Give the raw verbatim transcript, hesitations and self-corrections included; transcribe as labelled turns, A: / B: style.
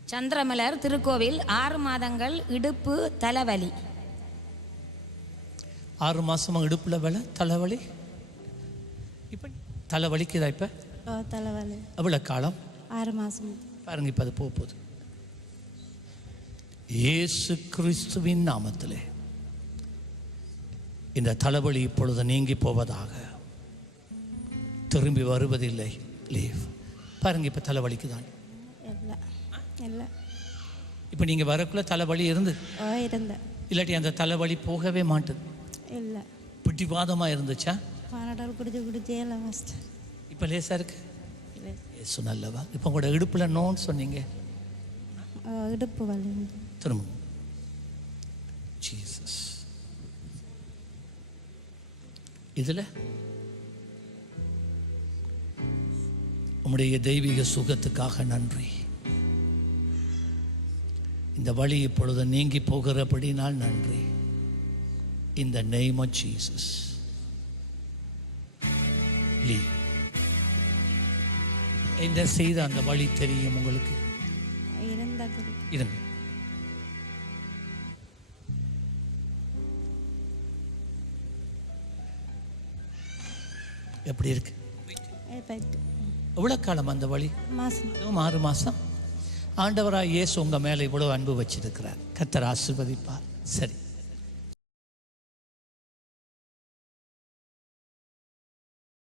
A: சந்திரமலர் திருக்கோவில் ஆறு மாதங்கள் இடுப்பு தலைவலி.
B: ஆறு மாசமா இடுப்புல வேலை தலைவலி. இப்போ தலைவலிக்குதா? இப்போ
C: தலைவலி
B: எவ்வளோ காலம்?
C: ஆறு மாதம்
B: பாருங்க. இப்போ அது போக போகுது. இயேசு கிறிஸ்துவின் நாமத்திலே இந்த தலைவலி இப்பொழுது நீங்கி போவதாக. திரும்பி வருவதில்லை. லீவ். பாருங்க. இப்போ தலைவலிக்கு தான்
C: இல்லை இல்லை.
B: இப்போ நீங்கள் வரக்குள்ள தலைவலி இருந்து
C: இருந்த
B: இல்லாட்டி அந்த தலைவலி போகவே மாட்டுது.
C: இல்லை.
B: பிடிவாதமாக இருந்துச்சா?
C: பானடால் குடிச்சு குடிச்சே இல்லை மாஸ்டர்.
B: இப்போ லேசாக இருக்கு. ஏசு நல்லவா. இப்போ கூட இடுப்பில் நோன்னு சொன்னீங்க.
C: இடுப்பு வலி
B: திரும்ப. ஜீசஸ். இதில் உம்முடைய தெய்வீக சுகத்துக்காக நன்றி. இந்த வழி இப்பொழுது நீங்கி போகிறபடினால் நன்றி. In the name of Jesus. லீ. என்ன செய்த அந்த வழி தெரியும் உங்களுக்கு?
C: இருந்தது.
B: இருந்து. எப்படி இருக்கு? எவ்வளோ காலம் அந்த வழி?
C: மாசம்.
B: ஆறு மாசம். ஆண்டவராக இயேசு உங்க மேலே இவ்வளோ அன்பு வச்சிருக்கிறார். கர்த்தர் ஆசீர்வதிப்பார். சரி.